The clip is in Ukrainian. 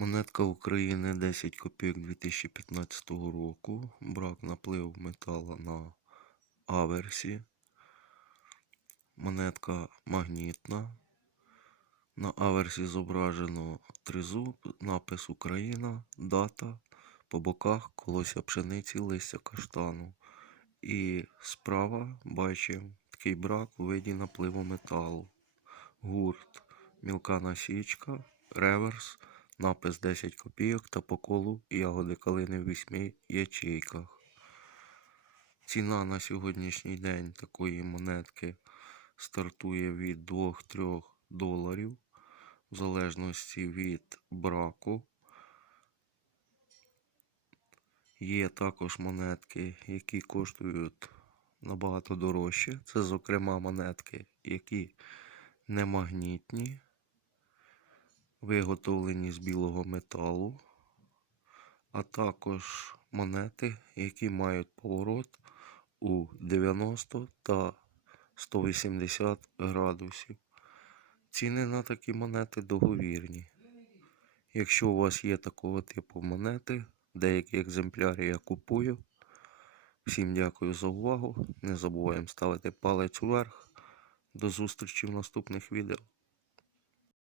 Монетка України 10 копійок 2015 року. Брак наплив метала на аверсі. Монетка магнітна. На аверсі зображено тризуб, напис Україна, дата, по боках колося пшениці, листя каштану. І справа бачимо такий брак у виді напливу металу. Гурт, мілка насічка, реверс, напис 10 копійок та по колу ягоди калини в вісьми ячейках. Ціна на сьогоднішній день такої монетки стартує від 2-3 доларів, в залежності від браку. Є також монетки, які коштують набагато дорожче. Це, зокрема, монетки, які не магнітні, виготовлені з білого металу, а також монети, які мають поворот у 90 та 180 градусів. Ціни на такі монети договірні. Якщо у вас є такого типу монети, деякі екземпляри я купую. Всім дякую за увагу. Не забуваємо ставити палець вверх. До зустрічі в наступних відео.